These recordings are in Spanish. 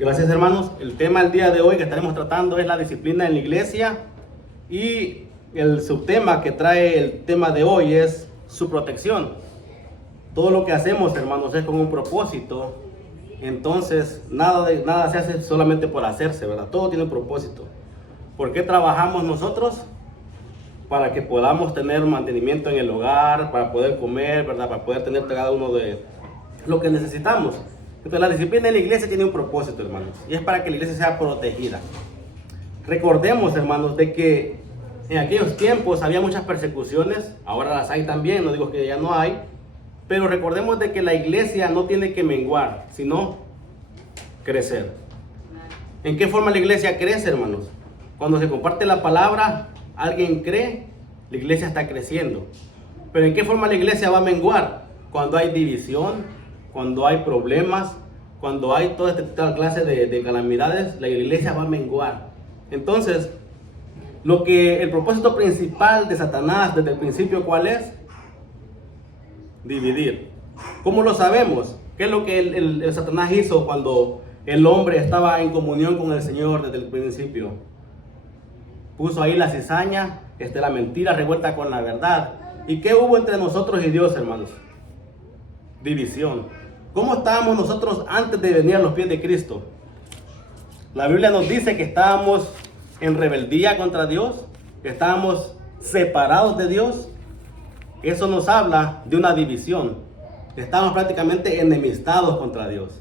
Gracias, hermanos. El tema del día de hoy que estaremos tratando es la disciplina en la iglesia, y el subtema que trae el tema de hoy es su protección. Todo lo que hacemos, hermanos, es con un propósito. Entonces nada se hace solamente por hacerse, ¿verdad? Todo tiene un propósito. ¿Por qué trabajamos nosotros? Para que podamos tener mantenimiento en el hogar, para poder comer, ¿verdad? Para poder tener cada uno de lo que necesitamos. Entonces la disciplina en la iglesia tiene un propósito, hermanos, y es para que la iglesia sea protegida. Recordemos, hermanos, de que en aquellos tiempos había muchas persecuciones, ahora las hay también, no digo que ya no hay, pero recordemos de que la iglesia no tiene que menguar, sino crecer. ¿En qué forma la iglesia crece, hermanos? Cuando se comparte la palabra, alguien cree, la iglesia está creciendo. Pero ¿en qué forma la iglesia va a menguar? Cuando hay división, cuando hay problemas, cuando hay toda esta clase de calamidades, la iglesia va a menguar. Entonces, el propósito principal de Satanás desde el principio, ¿cuál es? Dividir. ¿Cómo lo sabemos? ¿Qué es lo que el Satanás hizo cuando el hombre estaba en comunión con el Señor desde el principio? Puso ahí la cizaña, la mentira revuelta con la verdad. ¿Y qué hubo entre nosotros y Dios, hermanos? División. ¿Cómo estábamos nosotros antes de venir a los pies de Cristo? La Biblia nos dice que estábamos en rebeldía contra Dios, que estábamos separados de Dios. Eso nos habla de una división. Estábamos prácticamente enemistados contra Dios.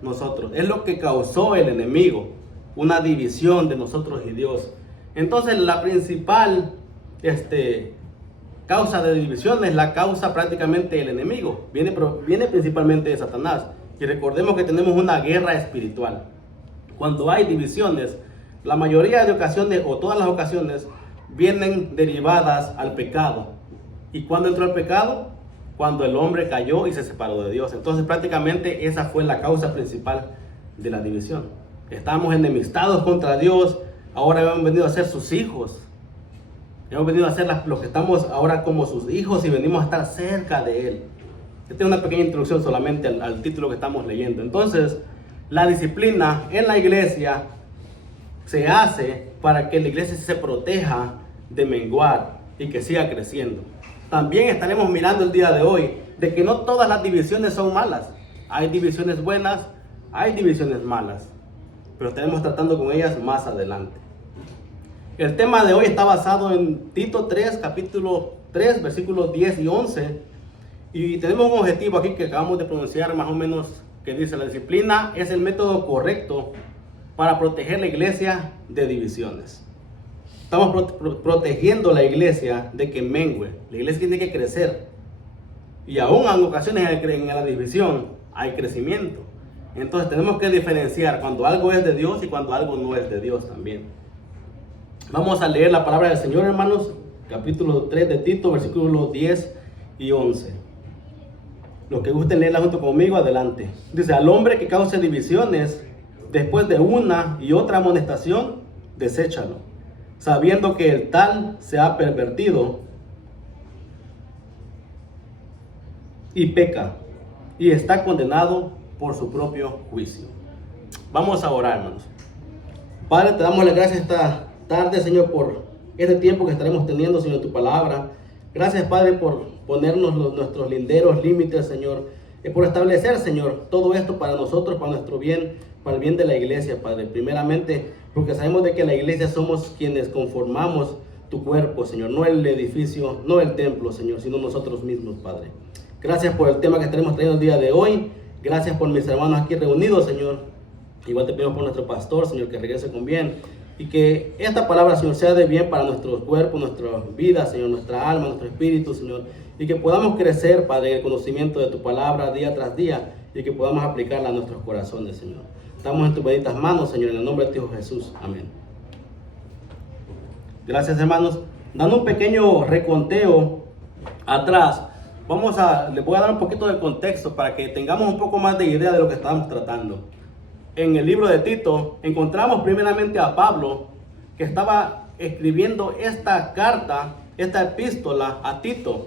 Nosotros. Es lo que causó el enemigo, una división de nosotros y Dios. Entonces la principal causa de división es la causa prácticamente del enemigo. Viene principalmente de Satanás. Y recordemos que tenemos una guerra espiritual. Cuando hay divisiones, la mayoría de ocasiones o todas las ocasiones vienen derivadas al pecado. ¿Y cuándo entró el pecado? Cuando el hombre cayó y se separó de Dios. Entonces prácticamente esa fue la causa principal de la división. Estamos enemistados contra Dios. Ahora hemos venido a ser sus hijos. Hemos venido a ser los que estamos ahora como sus hijos y venimos a estar cerca de Él. Esta es una pequeña introducción solamente al título que estamos leyendo. Entonces, la disciplina en la iglesia se hace para que la iglesia se proteja de menguar y que siga creciendo. También estaremos mirando el día de hoy de que no todas las divisiones son malas. Hay divisiones buenas, hay divisiones malas, pero estaremos tratando con ellas más adelante. El tema de hoy está basado en Tito 3, capítulo 3, versículos 10 y 11. Y tenemos un objetivo aquí que acabamos de pronunciar más o menos, que dice: la disciplina es el método correcto para proteger la iglesia de divisiones. Estamos protegiendo la iglesia de que mengue. La iglesia tiene que crecer. Y aún en ocasiones en la división hay crecimiento. Entonces tenemos que diferenciar cuando algo es de Dios y cuando algo no es de Dios también. Vamos a leer la palabra del Señor, hermanos, capítulo 3 de Tito, versículos 10 y 11. Los que gusten leerla junto conmigo, adelante. Dice: al hombre que cause divisiones, después de una y otra amonestación, deséchalo, sabiendo que el tal se ha pervertido y peca, y está condenado por su propio juicio. Vamos a orar, hermanos. Padre, te damos las gracias esta tarde, Señor, por este tiempo que estaremos teniendo, Señor, tu palabra. Gracias, Padre, por ponernos nuestros linderos, límites, Señor, y por establecer, Señor, todo esto para nosotros, para nuestro bien, para el bien de la iglesia, Padre. Primeramente, porque sabemos de que la iglesia somos quienes conformamos tu cuerpo, Señor, no el edificio, no el templo, Señor, sino nosotros mismos, Padre. Gracias por el tema que estaremos trayendo el día de hoy. Gracias por mis hermanos aquí reunidos, Señor. Igual te pedimos por nuestro pastor, Señor, que regrese con bien. Y que esta palabra, Señor, sea de bien para nuestros cuerpos, nuestras vidas, Señor, nuestra alma, nuestro espíritu, Señor. Y que podamos crecer, Padre, en el conocimiento de tu palabra día tras día. Y que podamos aplicarla a nuestros corazones, Señor. Estamos en tus benditas manos, Señor, en el nombre de tu Hijo Jesús. Amén. Gracias, hermanos. Dando un pequeño reconteo atrás, les voy a dar un poquito de contexto para que tengamos un poco más de idea de lo que estamos tratando. En el libro de Tito encontramos primeramente a Pablo, que estaba escribiendo esta carta, esta epístola a Tito.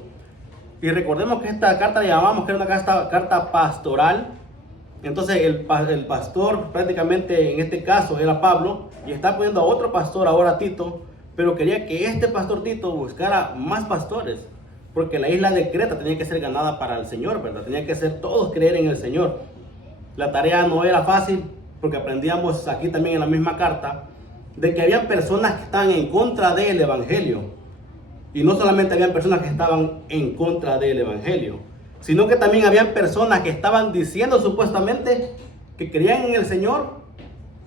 Y recordemos que esta carta la llamamos que era una carta pastoral, Entonces el pastor prácticamente en este caso era Pablo y está poniendo a otro pastor ahora Tito, pero quería que este pastor Tito buscara más pastores, porque la isla de Creta tenía que ser ganada para el Señor, ¿verdad? Tenía que ser todos creer en el Señor. La tarea no era fácil, porque aprendíamos aquí también en la misma carta, de que había personas que estaban en contra del Evangelio. Y no solamente habían personas que estaban en contra del Evangelio, sino que también habían personas que estaban diciendo supuestamente que creían en el Señor,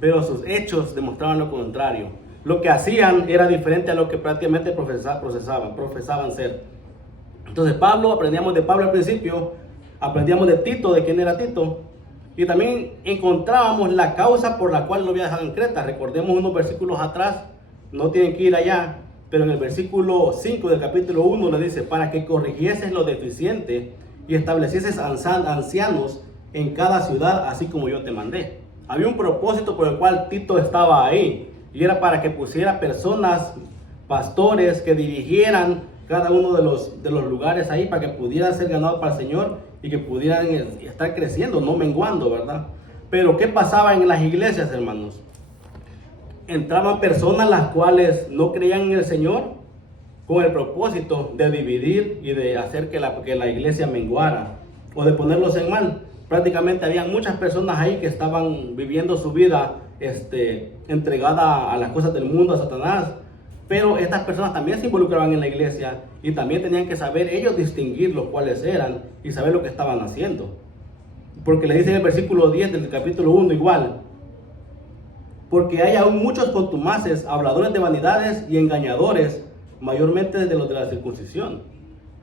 pero sus hechos demostraban lo contrario. Lo que hacían era diferente a lo que prácticamente profesaban ser. Entonces aprendíamos de Pablo al principio, aprendíamos de Tito, de quién era Tito, y también encontrábamos la causa por la cual lo había dejado en Creta. Recordemos unos versículos atrás, no tienen que ir allá, pero en el versículo 5 del capítulo 1 le dice, para que corrigieses lo deficiente y establecieses ancianos en cada ciudad, así como yo te mandé. Había un propósito por el cual Tito estaba ahí, y era para que pusiera personas, pastores, que dirigieran cada uno de los lugares ahí, para que pudieran ser ganados para el Señor y que pudieran estar creciendo, no menguando, ¿verdad? Pero ¿qué pasaba en las iglesias, hermanos? Entraban personas las cuales no creían en el Señor con el propósito de dividir y de hacer que la iglesia menguara o de ponerlos en mal. Prácticamente había muchas personas ahí que estaban viviendo su vida entregada a las cosas del mundo, a Satanás. Pero estas personas también se involucraban en la iglesia y también tenían que saber ellos distinguir los cuales eran y saber lo que estaban haciendo. Porque le dice en el versículo 10 del capítulo 1 igual, porque hay aún muchos contumaces, habladores de vanidades y engañadores, mayormente de los de la circuncisión.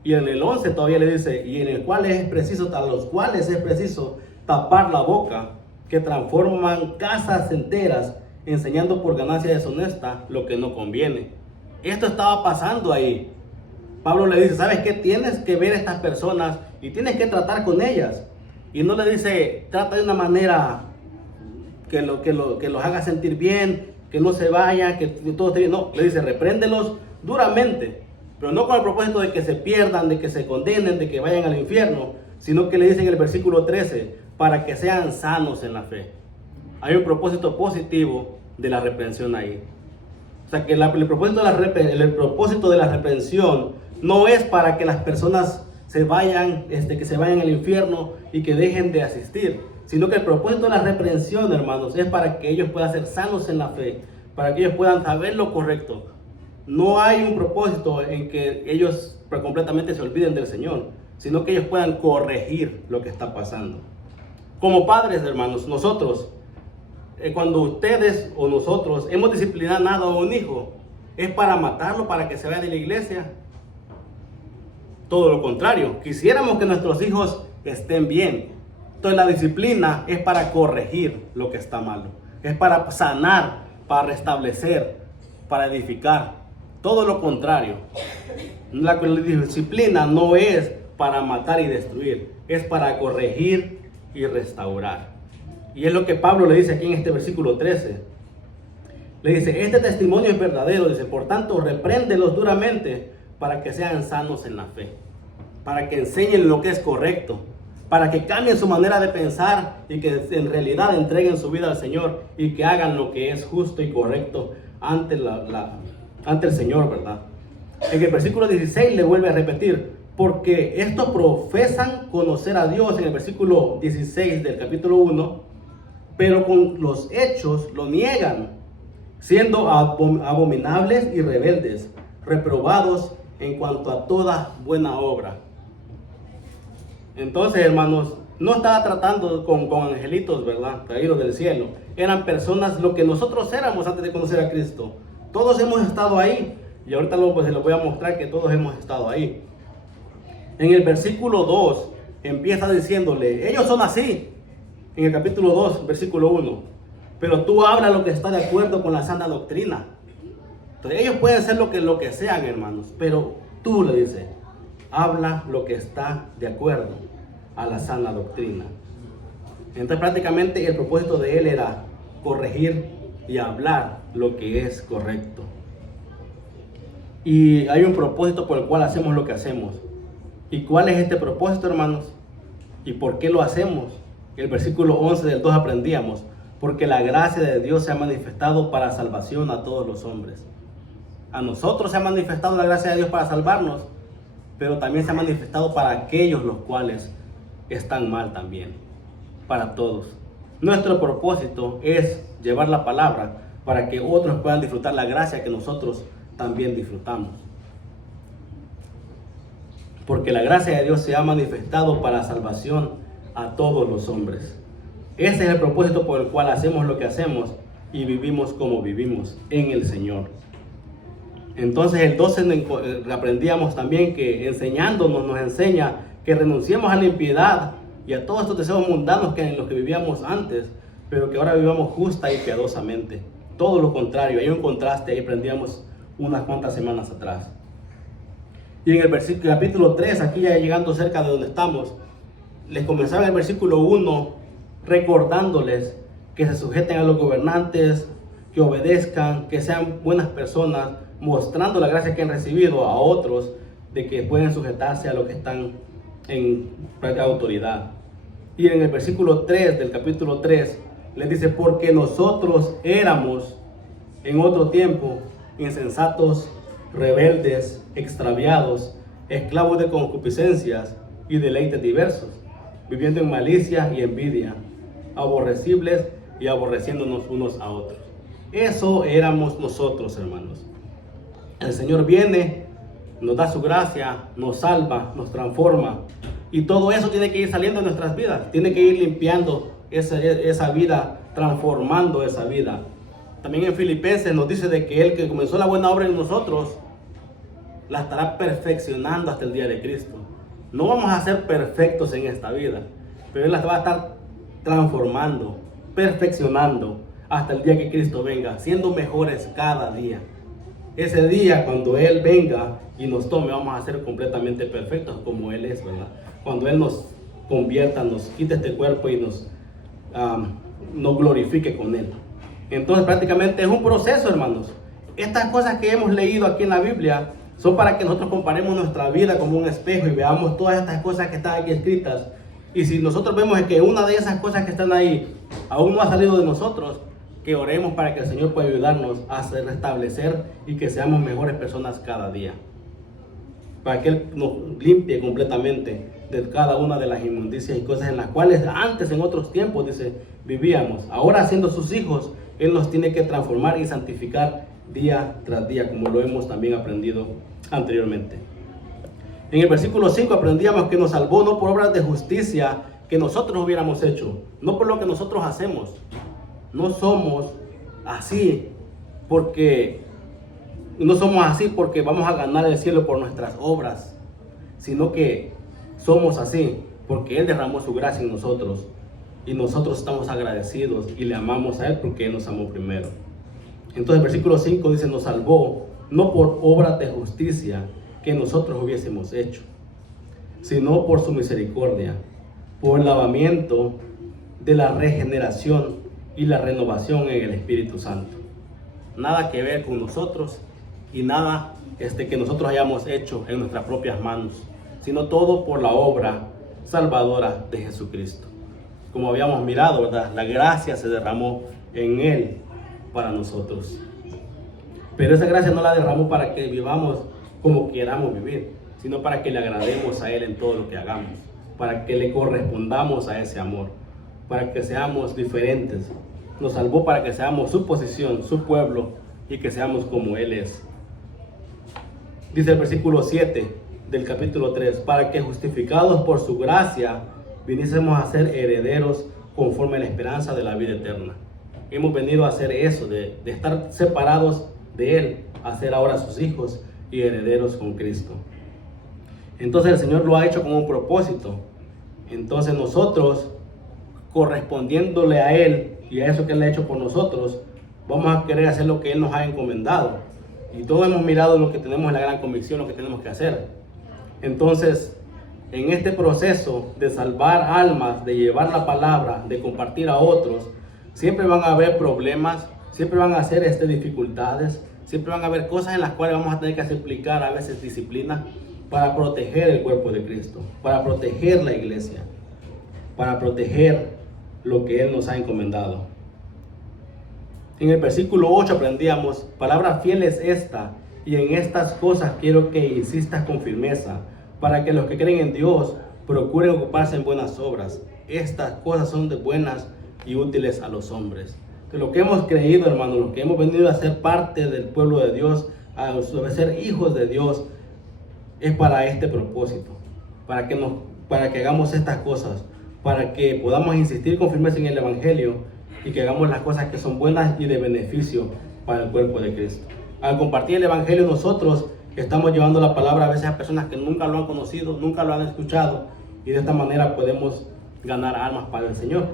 Y en el 11 todavía le dice, y en el cual es preciso, a los cuales es preciso tapar la boca, que transforman casas enteras, enseñando por ganancia deshonesta lo que no conviene. Esto estaba pasando ahí. Pablo le dice, ¿sabes qué? Tienes que ver a estas personas y tienes que tratar con ellas. Y no le dice, trata de una manera que los haga sentir bien, que no se vayan, que todo esté bien. No, le dice, repréndelos duramente, pero no con el propósito de que se pierdan, de que se condenen, de que vayan al infierno, sino que le dice en el versículo 13, para que sean sanos en la fe. Hay un propósito positivo de la reprensión ahí. O sea que el propósito de la reprensión no es para que las personas se vayan al infierno y que dejen de asistir, sino que el propósito de la reprensión, hermanos, es para que ellos puedan ser sanos en la fe, para que ellos puedan saber lo correcto. No hay un propósito en que ellos completamente se olviden del Señor, sino que ellos puedan corregir lo que está pasando. Como padres, hermanos, nosotros, cuando ustedes o nosotros hemos disciplinado a un hijo, ¿es para matarlo, para que se vaya de la iglesia? Todo lo contrario, quisiéramos que nuestros hijos estén bien. Entonces la disciplina es para corregir lo que está malo, es para sanar, para restablecer, para edificar. Todo lo contrario. La disciplina no es para matar y destruir, es para corregir y restaurar. Y es lo que Pablo le dice aquí en este versículo 13. Le dice, este testimonio es verdadero, dice, por tanto, repréndelos duramente para que sean sanos en la fe, para que enseñen lo que es correcto, para que cambien su manera de pensar y que en realidad entreguen su vida al Señor y que hagan lo que es justo y correcto ante el Señor, ¿verdad? En el versículo 16 le vuelve a repetir, porque estos profesan conocer a Dios, en el versículo 16 del capítulo 1, pero con los hechos lo niegan, siendo abominables y rebeldes, reprobados en cuanto a toda buena obra. Entonces, hermanos, no estaba tratando con angelitos, ¿verdad?, caídos del cielo. Eran personas lo que nosotros éramos antes de conocer a Cristo. Todos hemos estado ahí, y ahorita se los voy a mostrar que todos hemos estado ahí. En el versículo 2 empieza diciéndole, ellos son así. En el capítulo 2, versículo 1. Pero tú habla lo que está de acuerdo con la sana doctrina. Entonces ellos pueden ser lo que sean, hermanos. Pero tú, le dices, habla lo que está de acuerdo a la sana doctrina. Entonces prácticamente el propósito de él era corregir y hablar lo que es correcto. Y hay un propósito por el cual hacemos lo que hacemos. ¿Y cuál es este propósito, hermanos? ¿Y por qué lo hacemos? el versículo 11 del 2 aprendíamos, porque la gracia de Dios se ha manifestado para salvación a todos los hombres. A nosotros se ha manifestado la gracia de Dios para salvarnos, pero también se ha manifestado para aquellos los cuales están mal también, para todos. Nuestro propósito es llevar la palabra para que otros puedan disfrutar la gracia que nosotros también disfrutamos. Porque la gracia de Dios se ha manifestado para salvación a todos los hombres. Ese es el propósito por el cual hacemos lo que hacemos y vivimos como vivimos en el Señor. Entonces el 12 aprendíamos también que enseñándonos nos enseña que renunciemos a la impiedad y a todos estos deseos mundanos que en los que vivíamos antes, pero que ahora vivamos justa y piadosamente. Todo lo contrario, hay un contraste, ahí aprendíamos unas cuantas semanas atrás. Y en el capítulo 3, aquí ya llegando cerca de donde estamos, les comenzaba en el versículo 1 recordándoles que se sujeten a los gobernantes, que obedezcan, que sean buenas personas, mostrando la gracia que han recibido a otros de que pueden sujetarse a los que están en autoridad. Y en el versículo 3 del capítulo 3 les dice, porque nosotros éramos en otro tiempo insensatos, rebeldes, extraviados, esclavos de concupiscencias y deleites diversos, viviendo en malicia y envidia, aborrecibles y aborreciéndonos unos a otros. Eso éramos nosotros, hermanos. El Señor viene, nos da su gracia, nos salva, nos transforma. Y todo eso tiene que ir saliendo de nuestras vidas. Tiene que ir limpiando esa vida, transformando esa vida. También en Filipenses nos dice de que Él que comenzó la buena obra en nosotros, la estará perfeccionando hasta el día de Cristo. No vamos a ser perfectos en esta vida, pero Él las va a estar transformando, perfeccionando hasta el día que Cristo venga, siendo mejores cada día. Ese día cuando Él venga y nos tome, vamos a ser completamente perfectos como Él es, ¿verdad? Cuando Él nos convierta, nos quite este cuerpo y nos glorifique con Él. Entonces prácticamente es un proceso, hermanos. Estas cosas que hemos leído aquí en la Biblia son para que nosotros comparemos nuestra vida como un espejo y veamos todas estas cosas que están aquí escritas. Y si nosotros vemos que una de esas cosas que están ahí aún no ha salido de nosotros, que oremos para que el Señor pueda ayudarnos a restablecer y que seamos mejores personas cada día. Para que Él nos limpie completamente de cada una de las inmundicias y cosas en las cuales antes, en otros tiempos, dice, vivíamos. Ahora, siendo sus hijos, Él nos tiene que transformar y santificar día tras día, como lo hemos también aprendido anteriormente. En el versículo 5 aprendíamos que nos salvó no por obras de justicia que nosotros hubiéramos hecho, no por lo que nosotros hacemos. No somos así porque vamos a ganar el cielo por nuestras obras, sino que somos así porque Él derramó su gracia en nosotros y nosotros estamos agradecidos y le amamos a Él porque Él nos amó primero. Entonces el versículo 5 dice, nos salvó no por obras de justicia que nosotros hubiésemos hecho, sino por su misericordia, por el lavamiento de la regeneración y la renovación en el Espíritu Santo. Nada que ver con nosotros y nada que nosotros hayamos hecho en nuestras propias manos, sino todo por la obra salvadora de Jesucristo. Como habíamos mirado, ¿verdad? La gracia se derramó en Él para nosotros. Pero esa gracia no la derramó para que vivamos como queramos vivir, sino para que le agrademos a Él en todo lo que hagamos, para que le correspondamos a ese amor, para que seamos diferentes. Nos salvó para que seamos su posesión, su pueblo, y que seamos como Él es. Dice el versículo 7 del capítulo 3, para que justificados por su gracia, viniésemos a ser herederos conforme a la esperanza de la vida eterna. Hemos venido a hacer eso, de estar separados de Él, a ser ahora sus hijos y herederos con Cristo. Entonces el Señor lo ha hecho con un propósito. Entonces nosotros, correspondiéndole a Él y a eso que Él ha hecho por nosotros, vamos a querer hacer lo que Él nos ha encomendado. Y todos hemos mirado lo que tenemos en la gran convicción, lo que tenemos que hacer. Entonces, en este proceso de salvar almas, de llevar la palabra, de compartir a otros, siempre van a haber problemas, siempre van a haber dificultades, siempre van a haber cosas en las cuales vamos a tener que aplicar a veces disciplina para proteger el cuerpo de Cristo, para proteger la iglesia, para proteger lo que Él nos ha encomendado. En el versículo 8 aprendíamos, palabra fiel es esta, y en estas cosas quiero que insistas con firmeza, para que los que creen en Dios procuren ocuparse en buenas obras. Estas cosas son de buenas y útiles a los hombres. Que lo que hemos creído, hermanos, lo que hemos venido a ser parte del pueblo de Dios, a ser hijos de Dios, es para este propósito, para que hagamos estas cosas, para que podamos insistir con firmeza en el Evangelio y que hagamos las cosas que son buenas y de beneficio para el cuerpo de Cristo. Al compartir el Evangelio nosotros estamos llevando la palabra a veces a personas que nunca lo han conocido, nunca lo han escuchado, y de esta manera podemos ganar almas para el Señor.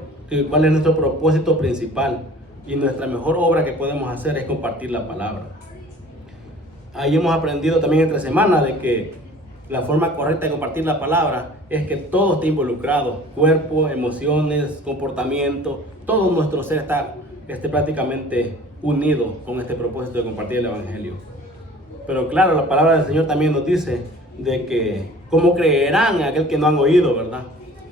¿Cuál es nuestro propósito principal? Y nuestra mejor obra que podemos hacer es compartir la palabra. Ahí hemos aprendido también entre semanas de que la forma correcta de compartir la palabra es que todo esté involucrado, cuerpo, emociones, comportamiento, todo nuestro ser esté prácticamente unido con este propósito de compartir el Evangelio. Pero claro, la palabra del Señor también nos dice de que cómo creerán en aquel que no han oído, ¿verdad?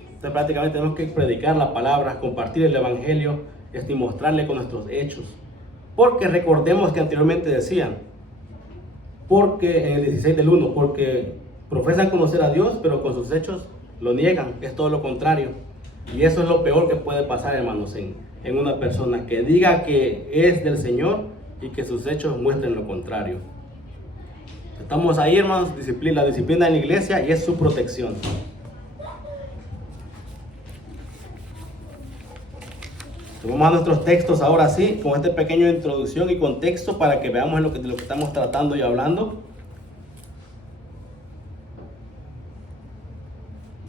Entonces prácticamente tenemos que predicar la palabra, compartir el Evangelio y mostrarle con nuestros hechos. Porque recordemos que anteriormente decían, porque en el 16 del 1, porque profesan conocer a Dios, pero con sus hechos lo niegan. Es todo lo contrario. Y eso es lo peor que puede pasar, hermanos, en una persona que diga que es del Señor y que sus hechos muestren lo contrario. Estamos ahí, hermanos, la disciplina en la iglesia y es su protección. Vamos a nuestros textos ahora sí, con esta pequeña introducción y contexto para que veamos de lo que estamos tratando y hablando.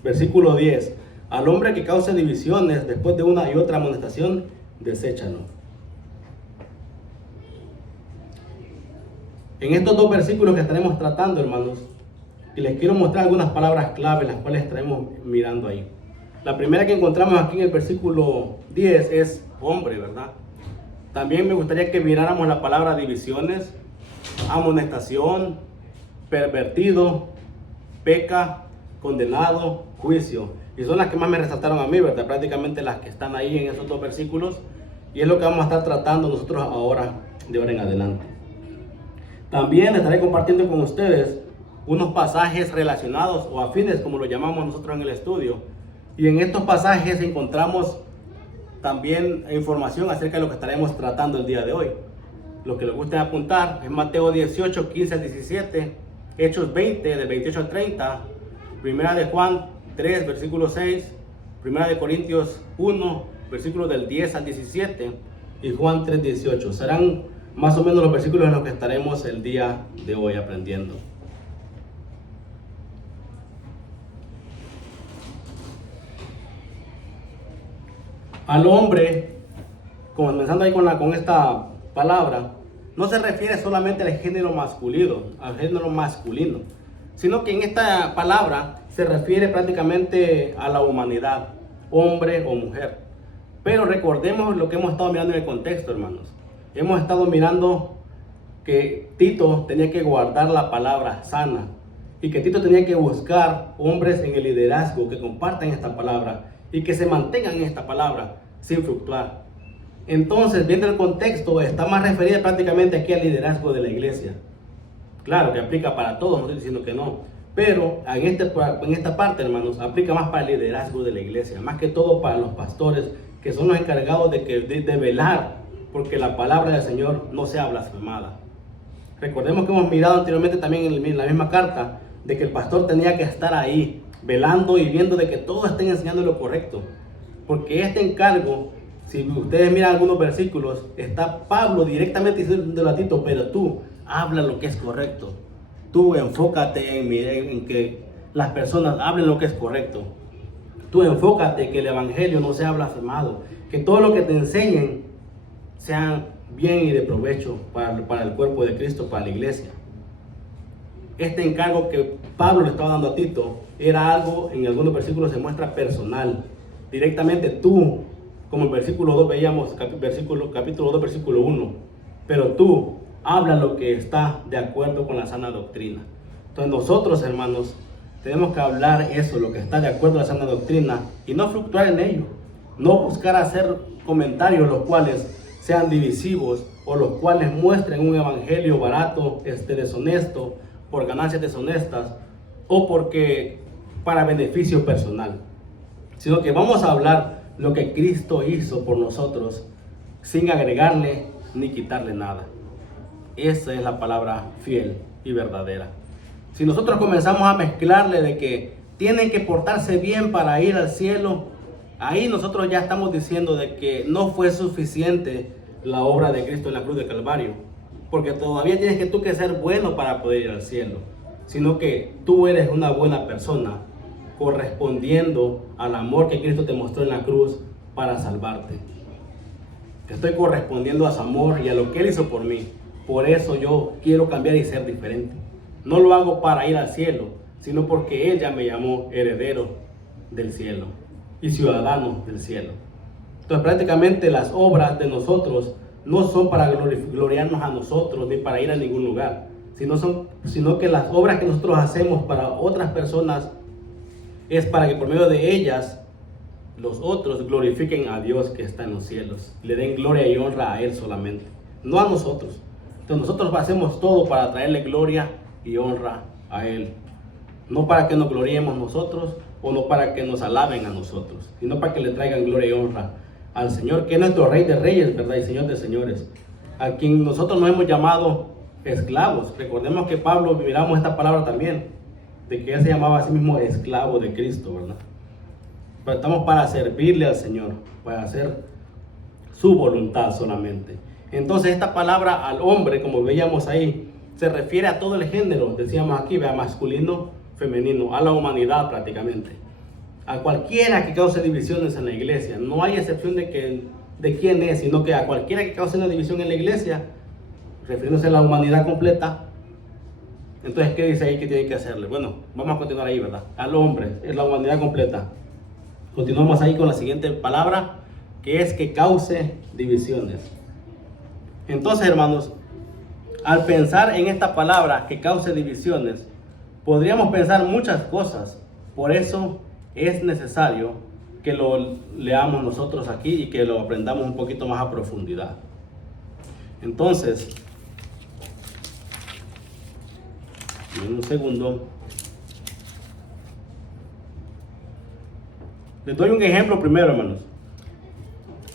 Versículo 10. Al hombre que cause divisiones después de una y otra amonestación, deséchalo. En estos dos versículos que estaremos tratando, hermanos, y les quiero mostrar algunas palabras clave, las cuales estaremos mirando ahí. La primera que encontramos aquí en el versículo 10 es hombre, ¿verdad? También me gustaría que miráramos la palabra divisiones, amonestación, pervertido, peca, condenado, juicio. Y son las que más me resaltaron a mí, ¿verdad? Prácticamente las que están ahí en esos dos versículos. Y es lo que vamos a estar tratando nosotros ahora, de ahora en adelante. También estaré compartiendo con ustedes unos pasajes relacionados o afines, como lo llamamos nosotros en el estudio. Y en estos pasajes encontramos también información acerca de lo que estaremos tratando el día de hoy. Lo que les guste apuntar es Mateo 18, 15 al 17, Hechos 20, del 28 al 30, Primera de Juan 3, versículo 6, Primera de Corintios 1, versículos del 10 al 17 y Juan 3, 18. Serán más o menos los versículos en los que estaremos el día de hoy aprendiendo. Al hombre, comenzando ahí con esta palabra, no se refiere solamente al género masculino, sino que en esta palabra se refiere prácticamente a la humanidad, hombre o mujer. Pero recordemos lo que hemos estado mirando en el contexto, hermanos. Hemos estado mirando que Tito tenía que guardar la palabra sana y que Tito tenía que buscar hombres en el liderazgo que compartan esta palabra y que se mantengan en esta palabra sin fluctuar. Entonces, viendo el contexto, está más referida prácticamente aquí al liderazgo de la iglesia. Claro que aplica para todos, no estoy diciendo que no, pero en esta parte, hermanos, aplica más para el liderazgo de la iglesia, más que todo para los pastores, que son los encargados de velar porque la palabra del Señor no sea blasfemada. Recordemos que hemos mirado anteriormente también en la misma carta de que el pastor tenía que estar ahí velando y viendo de que todos estén enseñando lo correcto, porque este encargo, si ustedes miran algunos versículos, está Pablo directamente diciendo a Tito, pero tú habla lo que es correcto, tú enfócate en que las personas hablen lo que es correcto, tú enfócate que el evangelio no sea blasfemado, que todo lo que te enseñen sea bien y de provecho para el cuerpo de Cristo, para la iglesia. Este encargo que Pablo le estaba dando a Tito era algo, en algunos versículos se muestra personal. Directamente tú, como en versículo 2 veíamos, capítulo 2, versículo 1, pero tú habla lo que está de acuerdo con la sana doctrina. Entonces nosotros, hermanos, tenemos que hablar eso, lo que está de acuerdo a la sana doctrina y no fluctuar en ello. No buscar hacer comentarios los cuales sean divisivos o los cuales muestren un evangelio barato, deshonesto, por ganancias deshonestas o porque para beneficio personal, sino que vamos a hablar lo que Cristo hizo por nosotros sin agregarle ni quitarle nada. Esa es la palabra fiel y verdadera. Si nosotros comenzamos a mezclarle de que tienen que portarse bien para ir al cielo, ahí nosotros ya estamos diciendo de que no fue suficiente la obra de Cristo en la cruz de Calvario, porque todavía tienes que tú que ser bueno para poder ir al cielo, sino que tú eres una buena persona correspondiendo al amor que Cristo te mostró en la cruz para salvarte. Te estoy correspondiendo a su amor y a lo que Él hizo por mí. Por eso yo quiero cambiar y ser diferente. No lo hago para ir al cielo, sino porque Él ya me llamó heredero del cielo y ciudadano del cielo. Entonces prácticamente las obras de nosotros no son para gloriarnos a nosotros ni para ir a ningún lugar, sino que las obras que nosotros hacemos para otras personas es para que por medio de ellas los otros glorifiquen a Dios que está en los cielos, le den gloria y honra a Él solamente, no a nosotros. Entonces nosotros hacemos todo para traerle gloria y honra a Él, no para que nos gloriemos nosotros o no para que nos alaben a nosotros, sino para que le traigan gloria y honra al Señor, que es nuestro Rey de Reyes, ¿verdad? Y Señor de Señores, a quien nosotros nos hemos llamado esclavos. Recordemos que Pablo, miramos esta palabra también, de que Él se llamaba a sí mismo esclavo de Cristo, ¿verdad? Pero estamos para servirle al Señor, para hacer su voluntad solamente. Entonces esta palabra al hombre, como veíamos ahí, se refiere a todo el género, decíamos aquí, vea, masculino, femenino, a la humanidad prácticamente. A cualquiera que cause divisiones en la iglesia, no hay excepción de quién es, sino que a cualquiera que cause una división en la iglesia, refiriéndose a la humanidad completa. Entonces, ¿qué dice ahí que tiene que hacerle? Bueno, vamos a continuar ahí, ¿verdad? Al hombre, es la humanidad completa. Continuamos ahí con la siguiente palabra, que es que cause divisiones. Entonces, hermanos, al pensar en esta palabra, que cause divisiones, podríamos pensar muchas cosas. Por eso es necesario que lo leamos nosotros aquí y que lo aprendamos un poquito más a profundidad. Entonces, en un segundo, les doy un ejemplo primero, hermanos.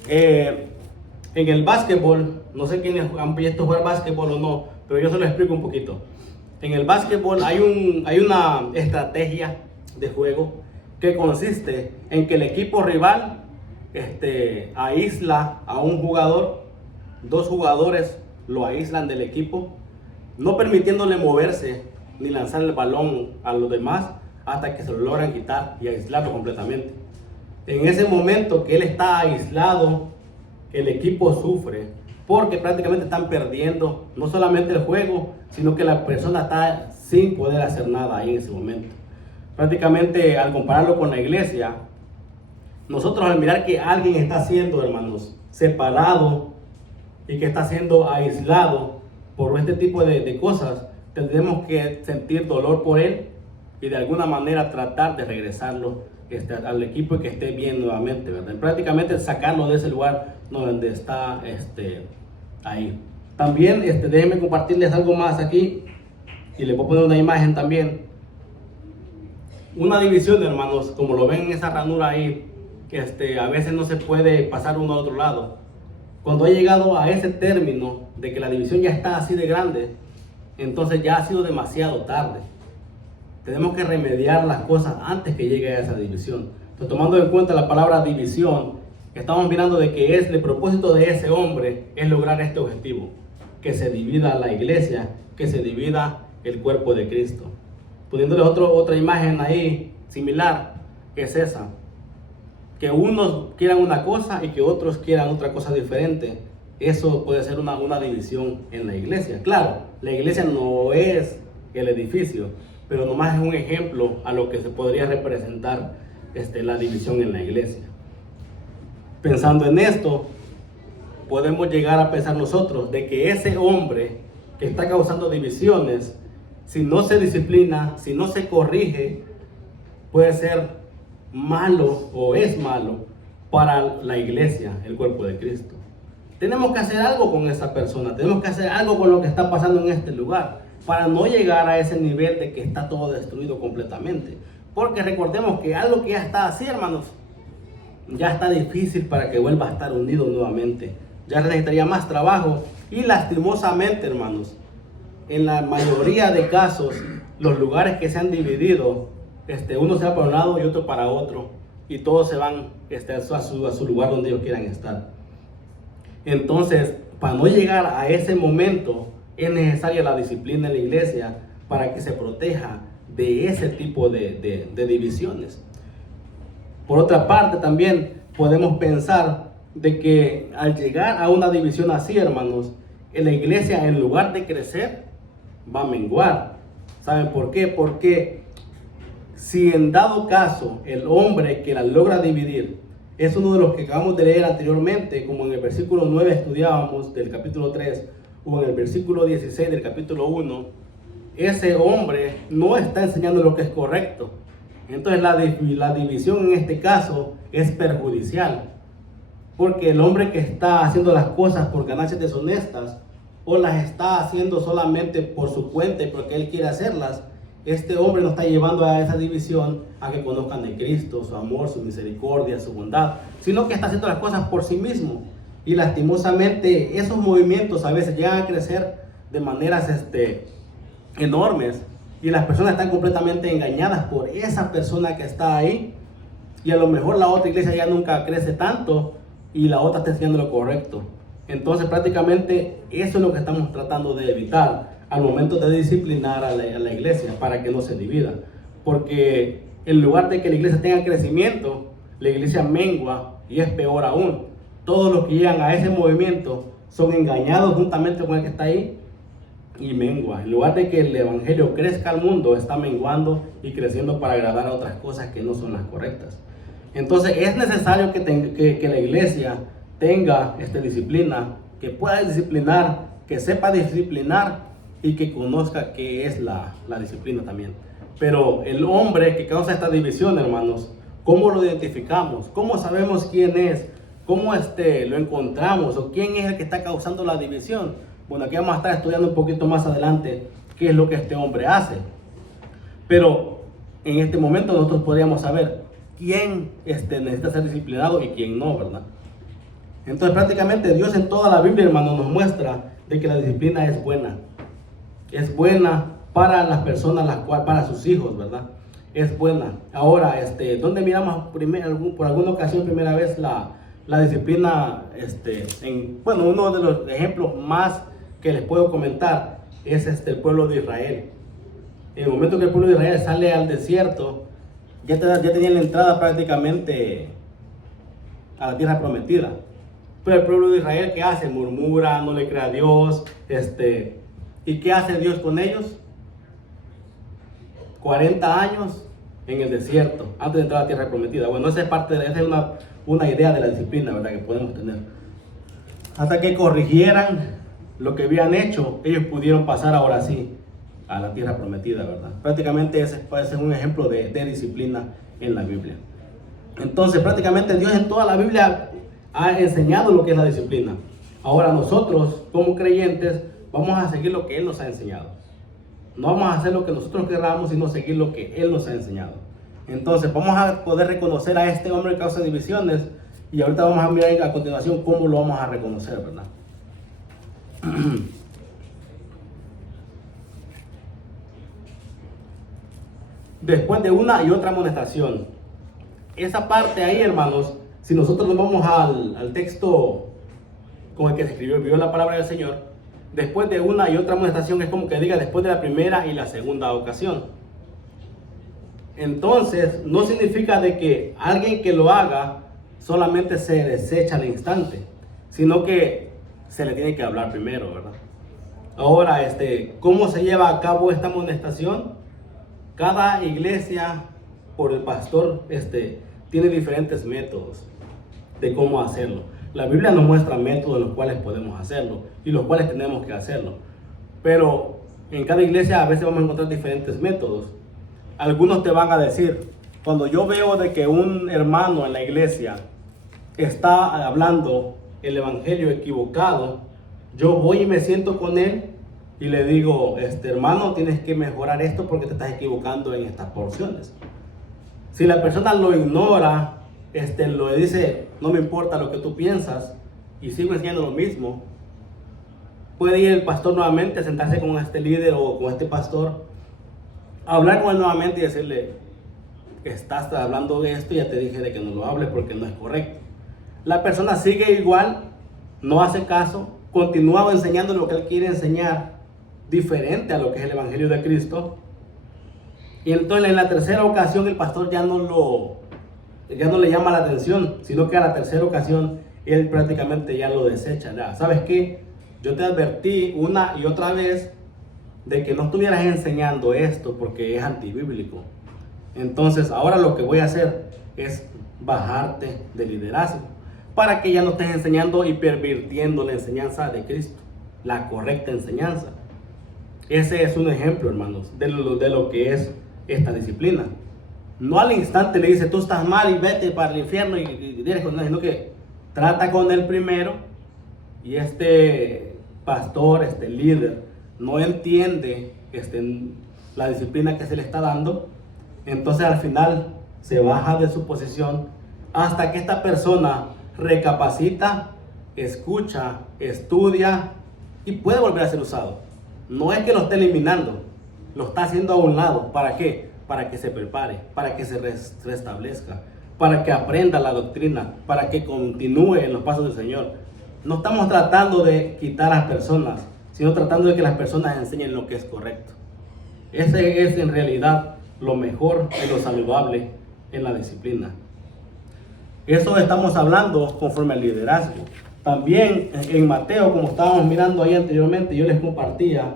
En el básquetbol, no sé quiénes han visto jugar básquetbol o no, pero yo se lo explico un poquito. En el básquetbol hay una estrategia de juego que consiste en que el equipo rival aísla a un jugador, dos jugadores lo aíslan del equipo, no permitiéndole moverse ni lanzar el balón a los demás hasta que se lo logran quitar y aislarlo completamente. En ese momento que él está aislado, el equipo sufre porque prácticamente están perdiendo no solamente el juego, sino que la persona está sin poder hacer nada ahí en ese momento. Prácticamente al compararlo con la iglesia, nosotros al mirar que alguien está siendo, hermanos, separado y que está siendo aislado por este tipo de cosas, tendremos que sentir dolor por él y de alguna manera tratar de regresarlo al equipo y que esté bien nuevamente, ¿verdad? Prácticamente sacarlo de ese lugar donde está ahí. También déjenme compartirles algo más aquí y les voy a poner una imagen también. Una división, hermanos, como lo ven en esa ranura ahí, a veces no se puede pasar uno al otro lado. Cuando ha llegado a ese término de que la división ya está así de grande, entonces ya ha sido demasiado tarde. Tenemos que remediar las cosas antes que llegue a esa división. Entonces, tomando en cuenta la palabra división, estamos mirando de que el propósito de ese hombre es lograr este objetivo, que se divida la iglesia, que se divida el cuerpo de Cristo. Poniéndole otra imagen ahí similar, que es esa, que unos quieran una cosa y que otros quieran otra cosa diferente. Eso puede ser una división en la iglesia. Claro, la iglesia no es el edificio, pero nomás es un ejemplo a lo que se podría representar la división en la iglesia. Pensando en esto, podemos llegar a pensar nosotros de que ese hombre que está causando divisiones, si no se disciplina, si no se corrige, puede ser malo o es malo para la iglesia, el cuerpo de Cristo. Tenemos que hacer algo con esa persona, tenemos que hacer algo con lo que está pasando en este lugar, para no llegar a ese nivel de que está todo destruido completamente. Porque recordemos que algo que ya está así, hermanos, ya está difícil para que vuelva a estar unido nuevamente. Ya necesitaría más trabajo y lastimosamente, hermanos, en la mayoría de casos, los lugares que se han dividido, uno se va para un lado y otro para otro, y todos se van a su lugar donde ellos quieran estar. Entonces, para no llegar a ese momento, es necesaria la disciplina en la iglesia para que se proteja de ese tipo de divisiones. Por otra parte, también podemos pensar de que al llegar a una división así, hermanos, en la iglesia, en lugar de crecer, va a menguar. ¿Saben por qué? Porque si en dado caso el hombre que la logra dividir es uno de los que acabamos de leer anteriormente, como en el versículo 9 estudiábamos del capítulo 3, o en el versículo 16 del capítulo 1, ese hombre no está enseñando lo que es correcto. Entonces la división en este caso es perjudicial, porque el hombre que está haciendo las cosas por ganancias deshonestas o las está haciendo solamente por su cuenta y porque él quiere hacerlas, este hombre no está llevando a esa división a que conozcan de Cristo, su amor, su misericordia, su bondad, sino que está haciendo las cosas por sí mismo. Y lastimosamente esos movimientos a veces llegan a crecer de maneras enormes, y las personas están completamente engañadas por esa persona que está ahí, y a lo mejor la otra iglesia ya nunca crece tanto y la otra está haciendo lo correcto. Entonces prácticamente eso es lo que estamos tratando de evitar al momento de disciplinar a la iglesia, para que no se divida, porque en lugar de que la iglesia tenga crecimiento, la iglesia mengua, y es peor aún. Todos los que llegan a ese movimiento son engañados juntamente con el que está ahí y mengua. En lugar de que el evangelio crezca al mundo, está menguando y creciendo para agradar a otras cosas que no son las correctas. Entonces es necesario que la iglesia tenga disciplina, que pueda disciplinar, que sepa disciplinar y que conozca qué es la disciplina también. Pero el hombre que causa esta división, hermanos, ¿cómo lo identificamos? ¿Cómo sabemos quién es? ¿Cómo lo encontramos? ¿O quién es el que está causando la división? Bueno, aquí vamos a estar estudiando un poquito más adelante qué es lo que este hombre hace. Pero en este momento nosotros podríamos saber quién necesita ser disciplinado y quién no, ¿verdad? Entonces prácticamente Dios en toda la Biblia, hermano, nos muestra de que la disciplina es buena. Es buena para las personas, para sus hijos, ¿verdad? Es buena. Ahora, ¿dónde miramos por alguna ocasión, primera vez, la disciplina? Bueno, uno de los ejemplos más que les puedo comentar es el pueblo de Israel. En el momento que el pueblo de Israel sale al desierto, ya tenía la entrada prácticamente a la tierra prometida. Pero el pueblo de Israel, ¿qué hace? Murmura, no le cree a Dios. ¿Y qué hace Dios con ellos? 40 años en el desierto, antes de entrar a la tierra prometida. Bueno, esa es una idea de la disciplina, ¿verdad?, que podemos tener. Hasta que corrigieran lo que habían hecho, ellos pudieron pasar ahora sí a la tierra prometida, ¿verdad? Prácticamente ese puede ser un ejemplo de disciplina en la Biblia. Entonces, prácticamente Dios en toda la Biblia ha enseñado lo que es la disciplina. Ahora nosotros, como creyentes, vamos a seguir lo que Él nos ha enseñado. No vamos a hacer lo que nosotros queramos, sino seguir lo que Él nos ha enseñado. Entonces vamos a poder reconocer a este hombre que causa divisiones, y ahorita vamos a mirar a continuación cómo lo vamos a reconocer, ¿verdad? Después de una y otra amonestación. Esa parte ahí, hermanos, si nosotros nos vamos al texto con el que se escribió la palabra del Señor, después de una y otra amonestación es como que diga después de la primera y la segunda ocasión. Entonces no significa de que alguien que lo haga solamente se desecha al instante, sino que se le tiene que hablar primero, ¿verdad? Ahora, ¿cómo se lleva a cabo esta amonestación? Cada iglesia, por el pastor, tiene diferentes métodos de cómo hacerlo. La Biblia nos muestra métodos en los cuales podemos hacerlo y los cuales tenemos que hacerlo. Pero en cada iglesia a veces vamos a encontrar diferentes métodos. Algunos te van a decir, cuando yo veo de que un hermano en la iglesia está hablando el evangelio equivocado, yo voy y me siento con él y le digo, hermano, tienes que mejorar esto porque te estás equivocando en estas porciones. Si la persona lo ignora, lo dice, no me importa lo que tú piensas, y sigo enseñando lo mismo, puede ir el pastor nuevamente a sentarse con este líder o con este pastor, a hablar con él nuevamente y decirle, estás hablando de esto, ya te dije de que no lo hables porque no es correcto. La persona sigue igual, no hace caso, continúa enseñando lo que él quiere enseñar, diferente a lo que es el evangelio de Cristo. Y entonces en la tercera ocasión el pastor ya no le llama la atención, sino que a la tercera ocasión él prácticamente ya lo desecha. Ya, ¿sabes qué? Yo te advertí una y otra vez de que no estuvieras enseñando esto porque es antibíblico. Entonces ahora lo que voy a hacer es bajarte de liderazgo para que ya no estés enseñando y pervirtiendo la enseñanza de Cristo, la correcta enseñanza. Ese es un ejemplo, hermanos, de lo que es esta disciplina. No al instante le dice, tú estás mal y vete para el infierno y vienes con él, sino que trata con él primero. Y este pastor, este líder, no entiende la disciplina que se le está dando. Entonces al final se baja de su posición hasta que esta persona recapacita, escucha, estudia y puede volver a ser usado. No es que lo esté eliminando, lo está haciendo a un lado. ¿Para qué? Para que se prepare, para que se restablezca, para que aprenda la doctrina, para que continúe en los pasos del Señor. No estamos tratando de quitar a las personas, sino tratando de que las personas enseñen lo que es correcto. Ese es en realidad lo mejor y lo saludable en la disciplina. Eso estamos hablando conforme al liderazgo. También en Mateo, como estábamos mirando ahí anteriormente, yo les compartía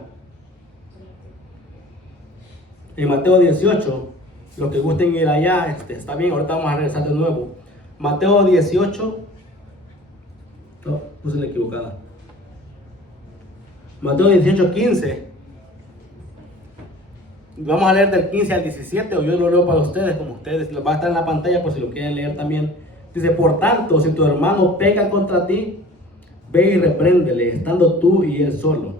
en Mateo 18, los que gusten ir allá, está bien, ahorita vamos a regresar de nuevo. Mateo 18, no, puse la equivocada. Mateo 18, 15. Vamos a leer del 15 al 17, o yo lo leo para ustedes, como ustedes, lo va a estar en la pantalla por si lo quieren leer también. Dice, por tanto, si tu hermano peca contra ti, ve y repréndele, estando tú y él solo.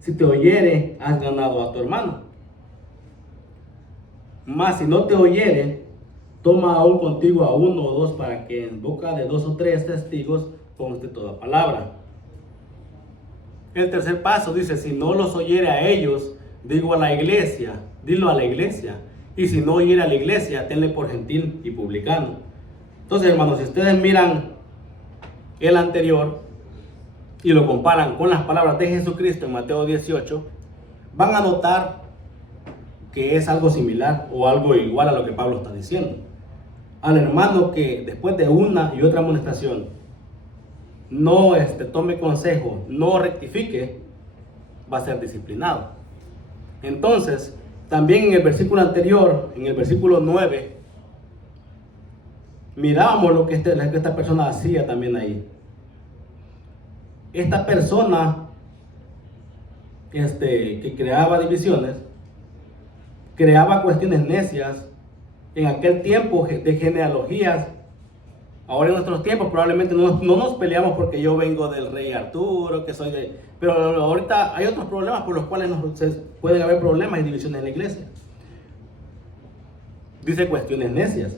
Si te oyere, has ganado a tu hermano. Mas si no te oyere, toma aún contigo a uno o dos, para que en boca de 2 o 3 testigos conste toda palabra. El tercer paso dice, si no los oyere a ellos, digo a la iglesia, dilo a la iglesia. Y si no oyere a la iglesia, tenle por gentil y publicano. Entonces, hermanos, si ustedes miran el anterior y lo comparan con las palabras de Jesucristo en Mateo 18, van a notar que es algo similar o algo igual a lo que Pablo está diciendo. Al hermano que después de una y otra amonestación no tome consejo, no rectifique, va a ser disciplinado. Entonces, también en el versículo anterior, en el versículo 9, mirábamos lo que esta persona hacía también ahí. Esta persona que creaba divisiones, creaba cuestiones necias en aquel tiempo de genealogías. Ahora en nuestros tiempos probablemente no nos peleamos porque yo vengo del rey Arturo, que soy de... Pero ahorita hay otros problemas por los cuales pueden haber problemas y divisiones en la iglesia. Dice cuestiones necias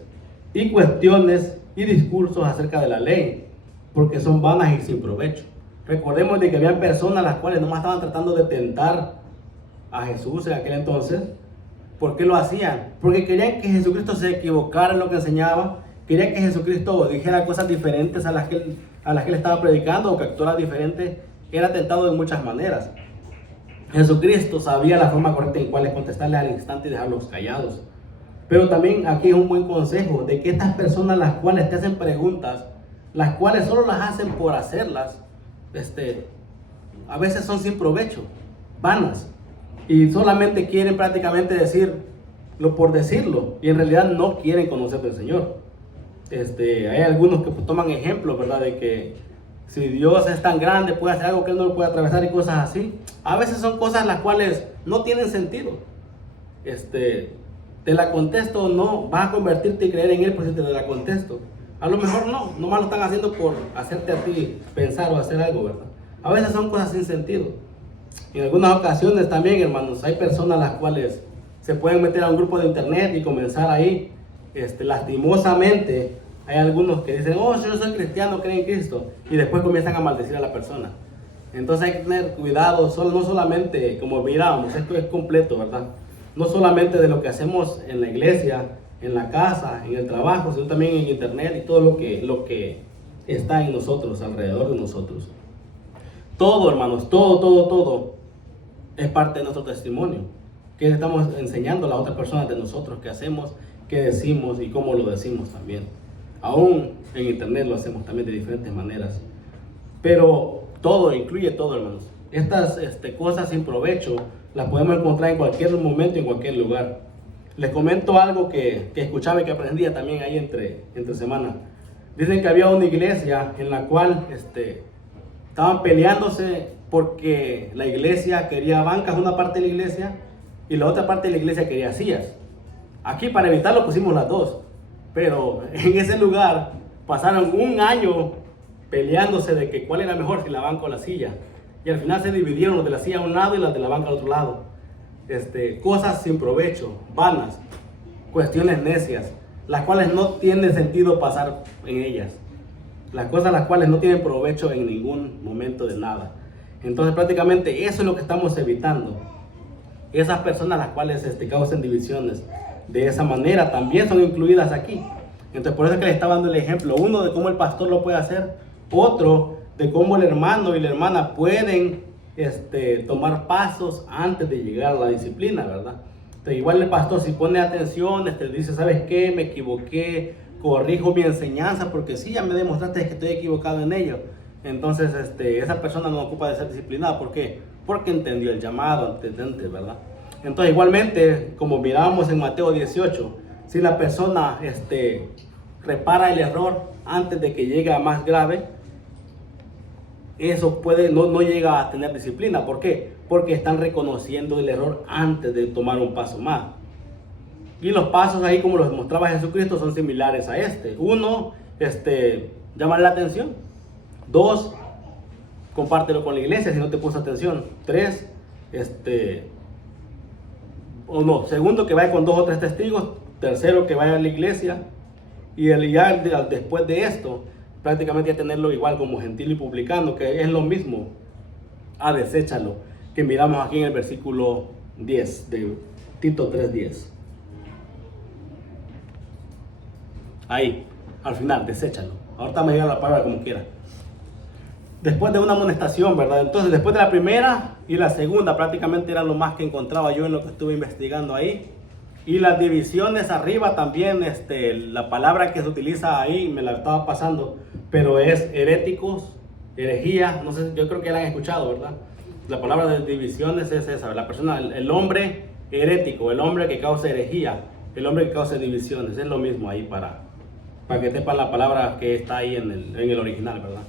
y cuestiones y discursos acerca de la ley, porque son vanas y sin provecho. Recordemos de que había personas las cuales nomás estaban tratando de tentar a Jesús en aquel entonces. ¿Por qué lo hacían? Porque querían que Jesucristo se equivocara en lo que enseñaba. Querían que Jesucristo dijera cosas diferentes a las que él estaba predicando, o que actuara diferente. Era tentado de muchas maneras. Jesucristo sabía la forma correcta en cuál contestarle al instante y dejarlos callados. Pero también aquí es un buen consejo de que estas personas las cuales te hacen preguntas, las cuales solo las hacen por hacerlas, a veces son sin provecho, vanas, y solamente quieren prácticamente decirlo por decirlo, y en realidad no quieren conocer del Señor. Hay algunos que toman ejemplos, ¿verdad? De que si Dios es tan grande, puede hacer algo que Él no lo puede atravesar y cosas así. A veces son cosas las cuales no tienen sentido. Te la contesto o no, vas a convertirte y creer en Él por si te la contesto. A lo mejor no, nomás lo están haciendo por hacerte a ti pensar o hacer algo, ¿verdad? A veces son cosas sin sentido. En algunas ocasiones también, hermanos, hay personas las cuales se pueden meter a un grupo de internet y comenzar ahí, lastimosamente, hay algunos que dicen, oh, yo soy cristiano, creo en Cristo, y después comienzan a maldecir a la persona. Entonces hay que tener cuidado, no solamente, como mirábamos, esto es completo, ¿verdad? No solamente de lo que hacemos en la iglesia, en la casa, en el trabajo, sino también en internet y todo lo que está en nosotros, alrededor de nosotros. Todo, hermanos, todo es parte de nuestro testimonio. Que estamos enseñando a las otras personas de nosotros, qué hacemos, qué decimos y cómo lo decimos también. Aún en internet lo hacemos también de diferentes maneras. Pero todo, incluye todo, hermanos. Estas cosas sin provecho las podemos encontrar en cualquier momento, en cualquier lugar. Les comento algo que escuchaba y que aprendía también ahí entre semana. Dicen que había una iglesia en la cual estaban peleándose porque la iglesia quería bancas, una parte de la iglesia, y la otra parte de la iglesia quería sillas. Aquí para evitarlo pusimos las dos, pero en ese lugar pasaron un año peleándose de que cuál era mejor, si la banca o la silla, y al final se dividieron los de la silla a un lado y los de la banca al otro lado. Cosas sin provecho, vanas, cuestiones necias, las cuales no tiene sentido pasar en ellas, las cosas las cuales no tienen provecho en ningún momento de nada. Entonces prácticamente eso es lo que estamos evitando. Esas personas las cuales causan divisiones de esa manera también son incluidas aquí. Entonces por eso es que le estaba dando el ejemplo, uno de cómo el pastor lo puede hacer, otro de cómo el hermano y la hermana pueden tomar pasos antes de llegar a la disciplina, ¿verdad? Entonces, igual el pastor, si pone atención, dice, ¿sabes qué? Me equivoqué, corrijo mi enseñanza, porque sí, ya me demostraste que estoy equivocado en ello. Entonces, esa persona no ocupa de ser disciplinada. ¿Por qué? Porque entendió el llamado antecedente, ¿verdad? Entonces, igualmente, como mirábamos en Mateo 18, si la persona repara el error antes de que llegue a más grave, eso no llega a tener disciplina. ¿Por qué? Porque están reconociendo el error antes de tomar un paso más. Y los pasos ahí, como los mostraba Jesucristo, son similares a Uno, llamar la atención. Dos, compártelo con la iglesia si no te puso atención. Tres, segundo, que vaya con 2 o 3 testigos. Tercero, que vaya a la iglesia. Y ya después de esto, prácticamente ya tenerlo igual como gentil y publicano, que es lo mismo. Deséchalo, que miramos aquí en el versículo 10 de Tito 3:10. Ahí, al final, deséchalo. Ahorita me diga la palabra como quiera. Después de una amonestación, ¿verdad? Entonces, después de la primera y la segunda, prácticamente era lo más que encontraba yo en lo que estuve investigando ahí. Y las divisiones arriba también, la palabra que se utiliza ahí, me la estaba pasando, pero es heréticos, herejía, no sé, yo creo que la han escuchado, ¿verdad? La palabra de divisiones es esa, la persona, el hombre herético, el hombre que causa herejía, el hombre que causa divisiones, es lo mismo ahí para que sepan la palabra que está ahí en el original, ¿verdad?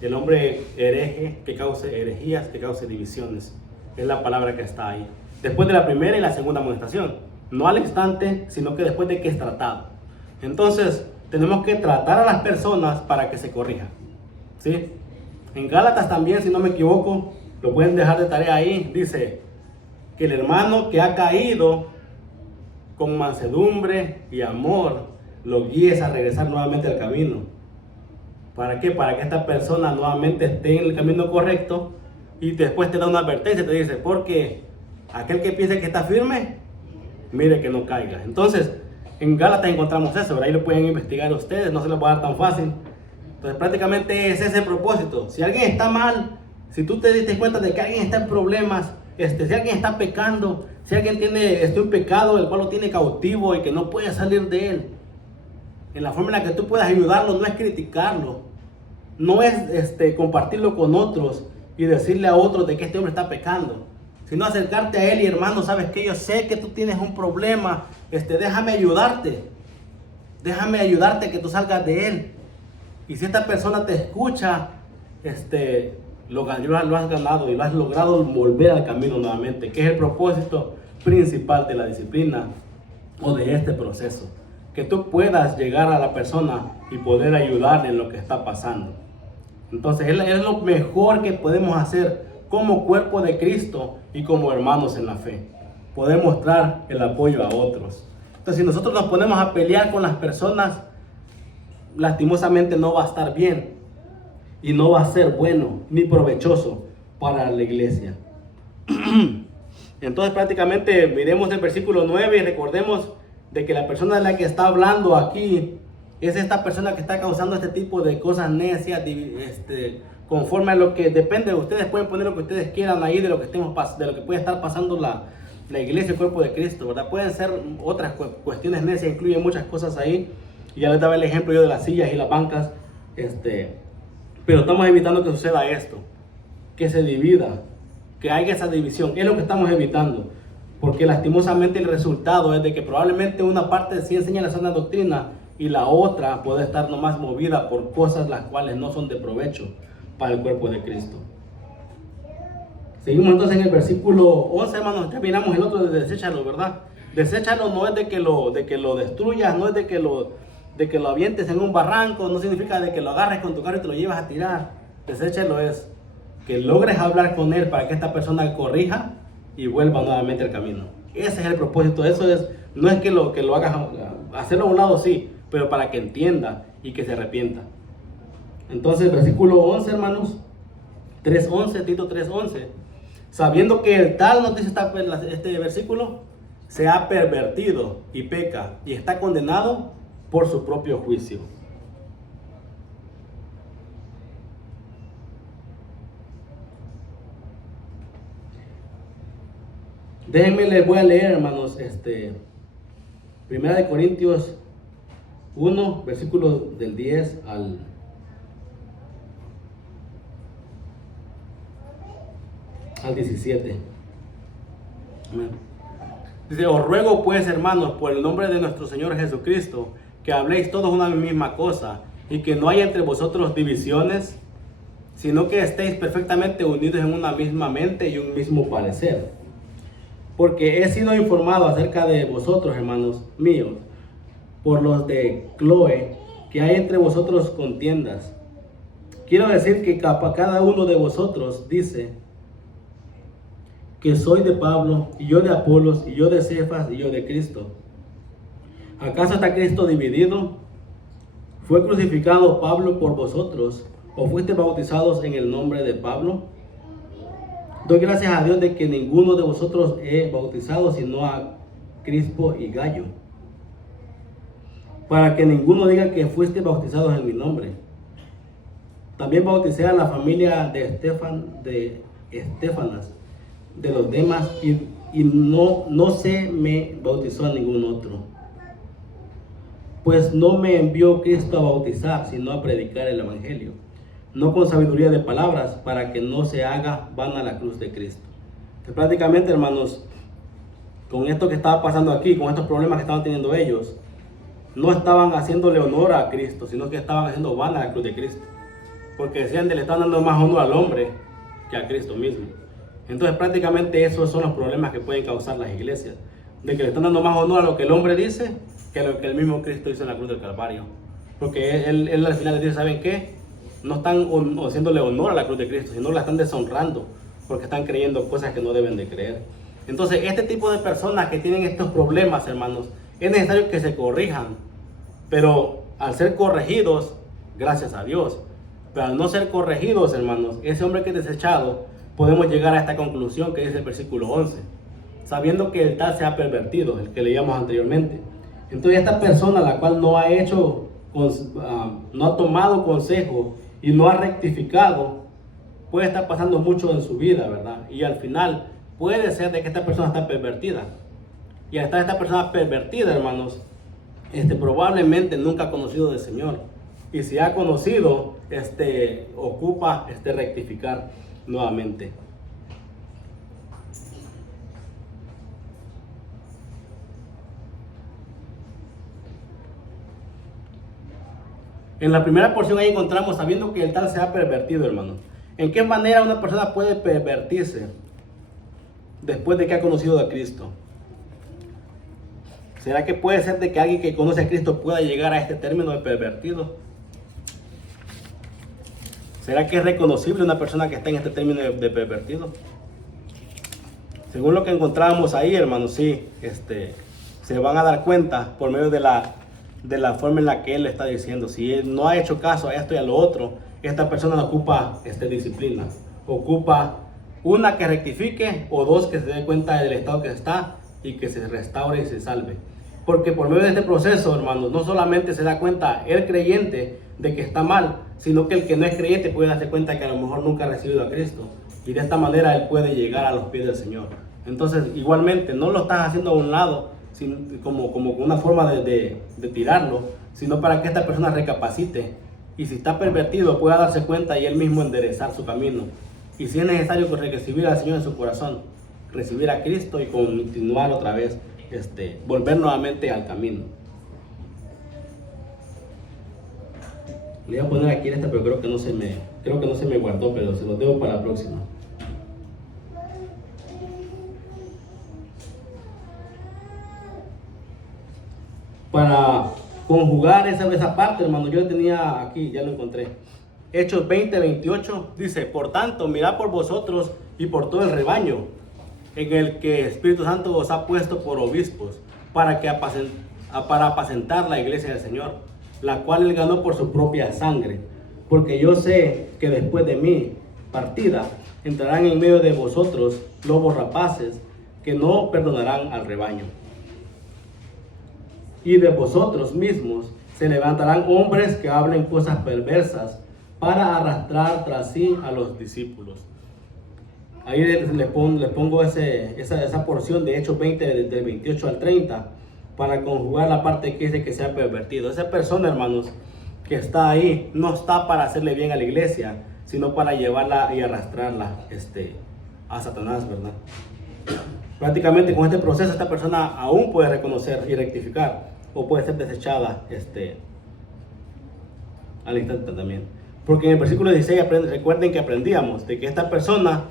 El hombre hereje que cause herejías, que cause divisiones, es la palabra que está ahí. Después de la primera y la segunda amonestación, no al instante, sino que después de que es tratado. Entonces, tenemos que tratar a las personas para que se corrijan, ¿sí? En Gálatas también, si no me equivoco, lo pueden dejar de tarea ahí, dice que el hermano que ha caído con mansedumbre y amor lo guíes a regresar nuevamente al camino. ¿Para qué? Para que esta persona nuevamente esté en el camino correcto y después te da una advertencia, te dice, porque aquel que piense que está firme, mire que no caiga. Entonces, en Gálatas encontramos eso, ahí lo pueden investigar ustedes, no se les va a dar tan fácil. Entonces, prácticamente es ese el propósito. Si alguien está mal, si tú te diste cuenta de que alguien está en problemas, si alguien está pecando, si alguien tiene un pecado el cual lo tiene cautivo y que no puede salir de él, en la forma en la que tú puedas ayudarlo no es criticarlo, no es compartirlo con otros y decirle a otros de que este hombre está pecando, sino acercarte a él y hermano, sabes que yo sé que tú tienes un problema, déjame ayudarte que tú salgas de él. Y si esta persona te escucha, lo has ganado y lo has logrado volver al camino nuevamente, que es el propósito principal de la disciplina o de este proceso, que tú puedas llegar a la persona y poder ayudarle en lo que está pasando. Entonces es lo mejor que podemos hacer como cuerpo de Cristo y como hermanos en la fe. Poder mostrar el apoyo a otros. Entonces, si nosotros nos ponemos a pelear con las personas, lastimosamente no va a estar bien y no va a ser bueno ni provechoso para la iglesia. Entonces, prácticamente miremos el versículo 9 y recordemos de que la persona de la que está hablando aquí es esta persona que está causando este tipo de cosas necias, conforme a lo que depende de ustedes. Pueden poner lo que ustedes quieran ahí de lo que de lo que puede estar pasando la iglesia, el cuerpo de Cristo, ¿verdad? Pueden ser otras cuestiones necias, incluyen muchas cosas ahí. Y ya les daba el ejemplo yo de las sillas y las bancas, pero estamos evitando que suceda esto, que se divida, que haya esa división. Es lo que estamos evitando, porque lastimosamente el resultado es de que probablemente una parte sí enseña la sana doctrina y la otra puede estar nomás movida por cosas las cuales no son de provecho para el cuerpo de Cristo. Seguimos entonces en el versículo 11, hermanos. Ya miramos el otro de deséchalo, ¿verdad? Deséchalo no es de que lo destruyas, no es de que lo avientes en un barranco, no significa de que lo agarres con tu carro y te lo llevas a tirar. Deséchalo es que logres hablar con él para que esta persona corrija y vuelva nuevamente al camino. Ese es el propósito. Eso es, no es que lo hagas, hacerlo a un lado sí, pero para que entienda y que se arrepienta. Entonces, versículo 11, hermanos, 3:11, Tito 3:11. Sabiendo que el tal, nos dice este versículo, se ha pervertido y peca y está condenado por su propio juicio. Déjenme, les voy a leer, hermanos, 1 Corintios 1, versículo del 10 al 17. Amén. Dice: os ruego pues, hermanos, por el nombre de nuestro Señor Jesucristo, que habléis todos una misma cosa, y que no haya entre vosotros divisiones, sino que estéis perfectamente unidos en una misma mente y un mismo parecer. Porque he sido informado acerca de vosotros, hermanos míos, por los de Chloe, que hay entre vosotros contiendas. Quiero decir que cada uno de vosotros dice que soy de Pablo, y yo de Apolos, y yo de Cefas, y yo de Cristo. ¿Acaso está Cristo dividido? ¿Fue crucificado Pablo por vosotros, o fuiste bautizados en el nombre de Pablo? Doy gracias a Dios de que ninguno de vosotros he bautizado, sino a Crispo y Gallo, para que ninguno diga que fuiste bautizados en mi nombre. También bauticé a la familia de Estefanas, de los demás, y no se me bautizó a ningún otro. Pues no me envió Cristo a bautizar, sino a predicar el evangelio, no con sabiduría de palabras, para que no se haga vana la cruz de Cristo. Entonces, prácticamente, hermanos, con esto que estaba pasando aquí, con estos problemas que estaban teniendo ellos, no estaban haciéndole honor a Cristo, sino que estaban haciendo vana la cruz de Cristo, porque decían que le están dando más honor al hombre que a Cristo mismo. Entonces, prácticamente esos son los problemas que pueden causar las iglesias, de que le están dando más honor a lo que el hombre dice que a lo que el mismo Cristo hizo en la cruz del Calvario. Porque él al final les dice: ¿saben qué? No están haciéndole honor a la cruz de Cristo, sino la están deshonrando, porque están creyendo cosas que no deben de creer. Entonces, este tipo de personas que tienen estos problemas, hermanos, es necesario que se corrijan, pero al ser corregidos, gracias a Dios. Pero al no ser corregidos, hermanos, ese hombre que es desechado, podemos llegar a esta conclusión que dice el versículo 11, sabiendo que el tal se ha pervertido, el que leíamos anteriormente. Entonces, esta persona, la cual no ha tomado consejo y no ha rectificado, puede estar pasando mucho en su vida, ¿verdad? Y al final puede ser de que esta persona está pervertida. Y al estar esta persona pervertida, hermanos, probablemente nunca ha conocido del Señor. Y si ha conocido, ocupa rectificar nuevamente. En la primera porción ahí encontramos: sabiendo que el tal se ha pervertido, hermanos. ¿En qué manera una persona puede pervertirse después de que ha conocido a Cristo? ¿Será que puede ser de que alguien que conoce a Cristo pueda llegar a este término de pervertido? ¿Será que es reconocible una persona que está en este término de pervertido? Según lo que encontrábamos ahí, hermanos, sí, se van a dar cuenta por medio de la forma en la que él le está diciendo. Si él no ha hecho caso a esto y a lo otro, esta persona no ocupa disciplina. Ocupa una que rectifique o dos que se dé cuenta del estado que está y que se restaure y se salve. Porque por medio de este proceso, hermanos, no solamente se da cuenta el creyente de que está mal, sino que el que no es creyente puede darse cuenta que a lo mejor nunca ha recibido a Cristo. Y de esta manera él puede llegar a los pies del Señor. Entonces, igualmente, no lo estás haciendo a un lado como una forma de tirarlo, sino para que esta persona recapacite. Y si está pervertido, pueda darse cuenta y él mismo enderezar su camino. Y si es necesario recibir al Señor en su corazón, recibir a Cristo y continuar otra vez, volver nuevamente al camino. Le voy a poner aquí pero creo que no se me guardó, pero se los debo para la próxima. Para conjugar esa parte, hermano, yo tenía aquí, ya lo encontré. Hechos 20:28 dice: por tanto, mirad por vosotros y por todo el rebaño, en el que el Espíritu Santo os ha puesto por obispos, para apacentar la iglesia del Señor, la cual él ganó por su propia sangre. Porque yo sé que después de mi partida entrarán en medio de vosotros lobos rapaces, que no perdonarán al rebaño. Y de vosotros mismos se levantarán hombres que hablen cosas perversas para arrastrar tras sí a los discípulos. Ahí le pongo esa porción de Hechos 20 del 28 al 30 para conjugar la parte que dice que sea pervertido. Esa persona, hermanos, que está ahí no está para hacerle bien a la iglesia, sino para llevarla y arrastrarla a Satanás, ¿verdad? Prácticamente con este proceso esta persona aún puede reconocer y rectificar, o puede ser desechada al instante también. Porque en el versículo 16 recuerden que aprendíamos de que esta persona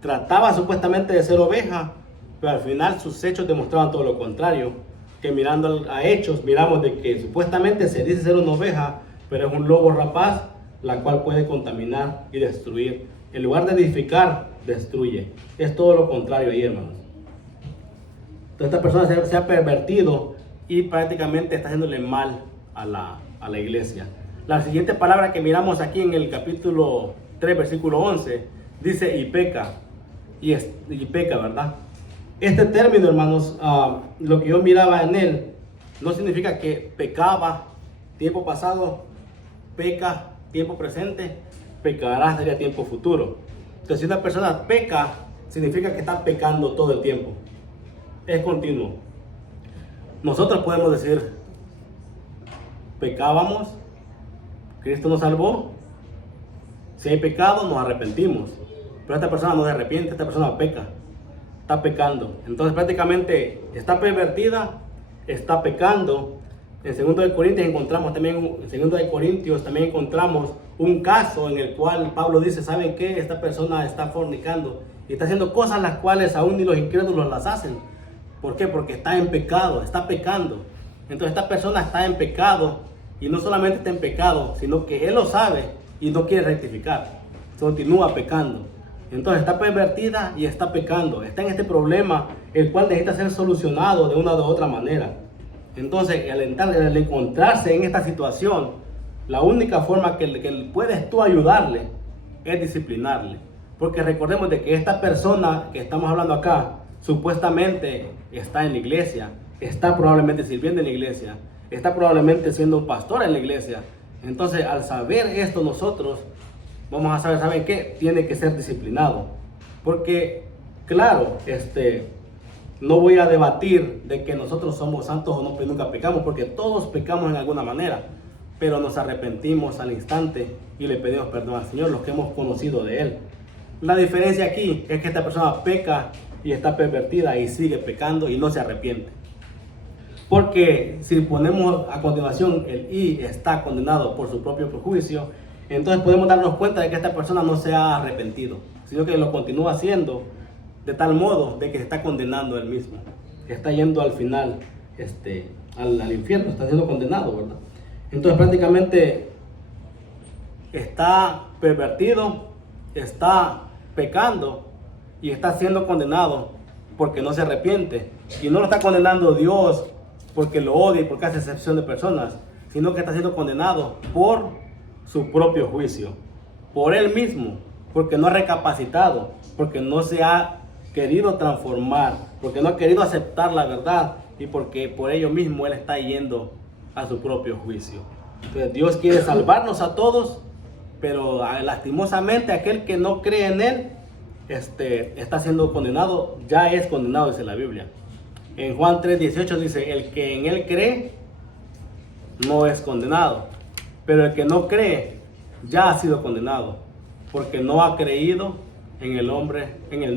trataba supuestamente de ser oveja, pero al final sus hechos demostraban todo lo contrario. Que mirando a hechos miramos de que supuestamente se dice ser una oveja, pero es un lobo rapaz, la cual puede contaminar y destruir. En lugar de edificar, destruye. Es todo lo contrario ahí, hermanos. Entonces esta persona se ha pervertido y prácticamente está haciéndole mal a la iglesia. La siguiente palabra que miramos aquí en el capítulo 3, versículo 11, dice y peca. Y peca, ¿verdad? Este término, hermanos, lo que yo miraba en él, no significa que pecaba tiempo pasado, peca tiempo presente, pecará sería tiempo futuro. Entonces, si una persona peca, significa que está pecando todo el tiempo. Es continuo. Nosotros podemos decir, pecábamos, Cristo nos salvó, si hay pecado nos arrepentimos, pero esta persona no se arrepiente, esta persona peca, está pecando. Entonces prácticamente está pervertida, está pecando. En 2 de Corintios encontramos también, en 2 de Corintios también encontramos un caso en el cual Pablo dice, ¿saben qué? Esta persona está fornicando y está haciendo cosas las cuales aún ni los incrédulos las hacen. ¿Por qué? Porque está en pecado, está pecando. Entonces esta persona está en pecado y no solamente está en pecado, sino que él lo sabe y no quiere rectificar. Continúa pecando. Entonces está pervertida y está pecando. Está en este problema el cual necesita ser solucionado de una u otra manera. Entonces al encontrarse en esta situación, la única forma que puedes tú ayudarle es disciplinarle. Porque recordemos de que esta persona que estamos hablando acá, supuestamente está en la iglesia, está probablemente sirviendo en la iglesia, está probablemente siendo un pastor en la iglesia. Entonces, al saber esto nosotros, vamos a saber, ¿saben qué? Tiene que ser disciplinado. Porque, claro, no voy a debatir de que nosotros somos santos o no, pero nunca pecamos, porque todos pecamos en alguna manera, pero nos arrepentimos al instante y le pedimos perdón al Señor, los que hemos conocido de Él. La diferencia aquí es que esta persona peca y está pervertida y sigue pecando y no se arrepiente. Porque si ponemos a continuación el y está condenado por su propio prejuicio, entonces podemos darnos cuenta de que esta persona no se ha arrepentido, sino que lo continúa haciendo de tal modo de que se está condenando él mismo, que está yendo al final al infierno, está siendo condenado, ¿verdad? Entonces prácticamente está pervertido, está pecando y está siendo condenado porque no se arrepiente. Y no lo está condenando Dios porque lo odia y porque hace excepción de personas, sino que está siendo condenado por su propio juicio, por él mismo, porque no ha recapacitado, porque no se ha querido transformar, porque no ha querido aceptar la verdad y porque por ello mismo él está yendo a su propio juicio. Entonces Dios quiere salvarnos a todos, pero lastimosamente aquel que no cree en él está siendo condenado, ya es condenado, dice la Biblia. En Juan 3:18 dice, el que en él cree no es condenado, pero el que no cree ya ha sido condenado, porque no ha creído en el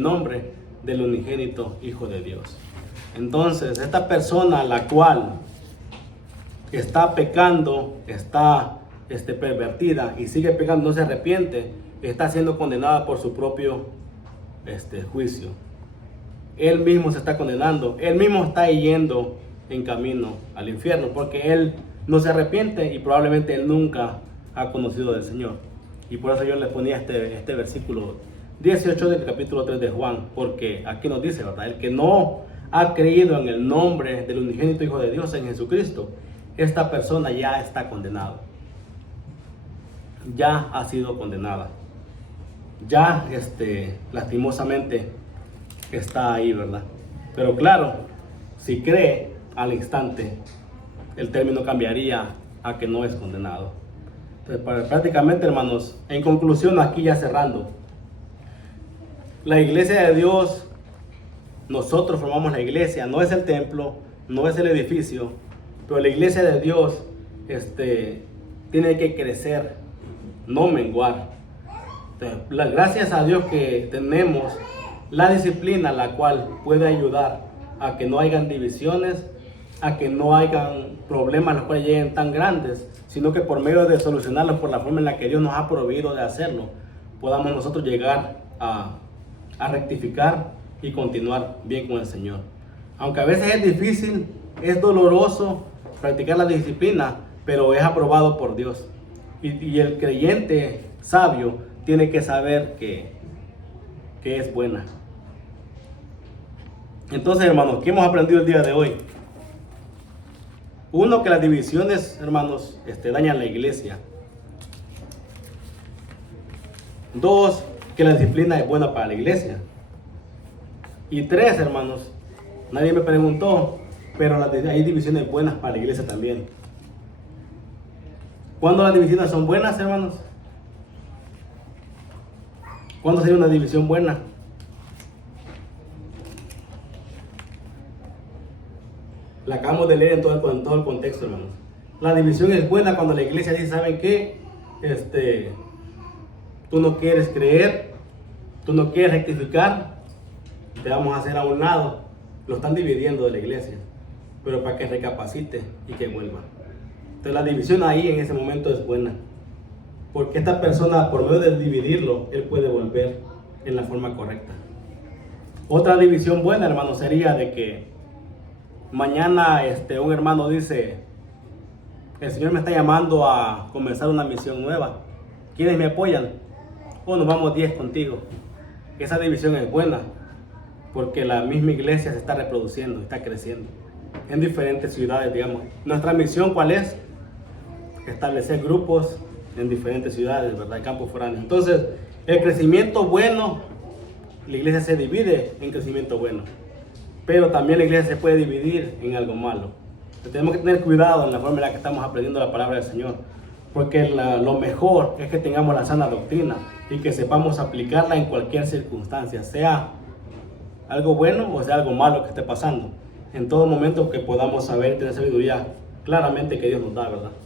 nombre del unigénito Hijo de Dios. Entonces, esta persona la cual está pecando, está pervertida y sigue pecando, no se arrepiente, está siendo condenada por su propio juicio. Él mismo se está condenando, él mismo está yendo en camino al infierno, porque él no se arrepiente y probablemente él nunca ha conocido del Señor. Y por eso yo le ponía este versículo 18 del capítulo 3 de Juan, porque aquí nos dice, ¿verdad? El que no ha creído en el nombre del unigénito Hijo de Dios, en Jesucristo, esta persona ya está condenada. Ya ha sido condenada. Ya, lastimosamente, está ahí, ¿verdad? Pero claro, si cree al instante, el término cambiaría a que no es condenado. Entonces, prácticamente, hermanos, en conclusión, aquí ya cerrando, la iglesia de Dios, nosotros formamos la iglesia, no es el templo, no es el edificio, pero la iglesia de Dios tiene que crecer, no menguar. Entonces, gracias a Dios que tenemos la disciplina, la cual puede ayudar a que no hayan divisiones, a que no hayan problemas los cuales lleguen tan grandes, sino que por medio de solucionarlos por la forma en la que Dios nos ha proveído de hacerlo, podamos nosotros llegar a rectificar y continuar bien con el Señor. Aunque a veces es difícil, es doloroso practicar la disciplina, pero es aprobado por Dios. Y el creyente sabio tiene que saber que es buena. Entonces, hermanos, ¿qué hemos aprendido el día de hoy? Uno, que las divisiones, hermanos, dañan la iglesia. Dos, que la disciplina es buena para la iglesia. Y tres, hermanos, nadie me preguntó, pero hay divisiones buenas para la iglesia también. ¿Cuándo las divisiones son buenas, hermanos? ¿Cuándo sería una división buena? La acabamos de leer en todo el contexto, hermanos. La división es buena cuando la iglesia dice, ¿saben qué? Tú no quieres creer, tú no quieres rectificar, te vamos a hacer a un lado. Lo están dividiendo de la iglesia, pero para que recapacite y que vuelva. Entonces la división ahí en ese momento es buena, porque esta persona, por medio de dividirlo, él puede volver en la forma correcta. Otra división buena, hermano, sería de que mañana un hermano dice, el Señor me está llamando a comenzar una misión nueva, ¿quiénes me apoyan? Nos vamos 10 contigo. Esa división es buena, porque la misma iglesia se está reproduciendo, está creciendo en diferentes ciudades, digamos. Nuestra misión, ¿cuál es? Establecer grupos en diferentes ciudades, ¿verdad? En campos foráneos. Entonces, el crecimiento bueno, la iglesia se divide en crecimiento bueno, pero también la iglesia se puede dividir en algo malo. Entonces, tenemos que tener cuidado en la forma en la que estamos aprendiendo la palabra del Señor, porque lo mejor es que tengamos la sana doctrina y que sepamos aplicarla en cualquier circunstancia, sea algo bueno o sea algo malo que esté pasando. En todo momento que podamos saber, tener sabiduría claramente que Dios nos da, ¿verdad?